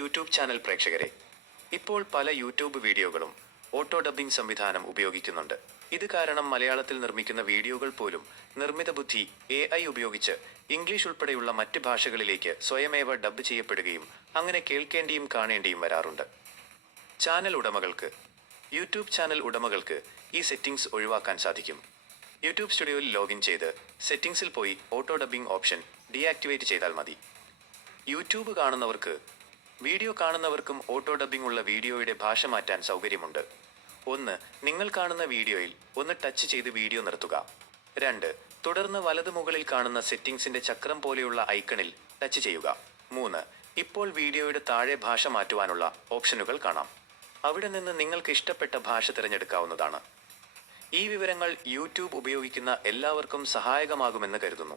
YouTube channel പ്രേക്ഷകരെ ഇപ്പോൾ പല യൂട്യൂബ് വീഡിയോകളും ഓട്ടോ ഡബ്ബിംഗ് സംവിധാനം ഉപയോഗിക്കുന്നുണ്ട്. ഇത് കാരണം മലയാളത്തിൽ നിർമ്മിക്കുന്ന വീഡിയോകൾ പോലും നിർമ്മിത ബുദ്ധി എ ഐ ഉപയോഗിച്ച് ഇംഗ്ലീഷ് ഉൾപ്പെടെയുള്ള മറ്റ് ഭാഷകളിലേക്ക് സ്വയമേവ ഡബ്ബ് ചെയ്യപ്പെടുകയും അങ്ങനെ കേൾക്കേണ്ടിയും കാണേണ്ടിയും വരാറുണ്ട്. ചാനൽ ഉടമകൾക്ക് യൂട്യൂബ് ചാനൽ ഉടമകൾക്ക് ഈ സെറ്റിംഗ്സ് ഒഴിവാക്കാൻ സാധിക്കും. യൂട്യൂബ് സ്റ്റുഡിയോയിൽ ലോഗിൻ ചെയ്ത് സെറ്റിംഗ്സിൽ പോയി ഓട്ടോ ഡബ്ബിംഗ് ഓപ്ഷൻ ഡീആക്ടിവേറ്റ് ചെയ്താൽ മതി. യൂട്യൂബ് കാണുന്നവർക്ക് വീഡിയോ കാണുന്നവർക്കും ഓട്ടോ ഡബ്ബിംഗ് ഉള്ള വീഡിയോയുടെ ഭാഷ മാറ്റാൻ സൗകര്യമുണ്ട്. ഒന്ന് നിങ്ങൾ കാണുന്ന വീഡിയോയിൽ ഒന്ന് ടച്ച് ചെയ്ത് വീഡിയോ നിർത്തുക. രണ്ട് തുടർന്ന് വലതു മുകളിൽ കാണുന്ന സെറ്റിംഗ്സിന്റെ ചക്രം പോലെയുള്ള ഐക്കണിൽ ടച്ച് ചെയ്യുക. മൂന്ന് ഇപ്പോൾ വീഡിയോയുടെ താഴെ ഭാഷ മാറ്റുവാനുള്ള ഓപ്ഷനുകൾ കാണാം. അവിടെ നിന്ന് നിങ്ങൾക്ക് ഇഷ്ടപ്പെട്ട ഭാഷ തിരഞ്ഞെടുക്കാവുന്നതാണ്. ഈ വിവരങ്ങൾ യൂട്യൂബ് ഉപയോഗിക്കുന്ന എല്ലാവർക്കും സഹായകമാകുമെന്ന് കരുതുന്നു.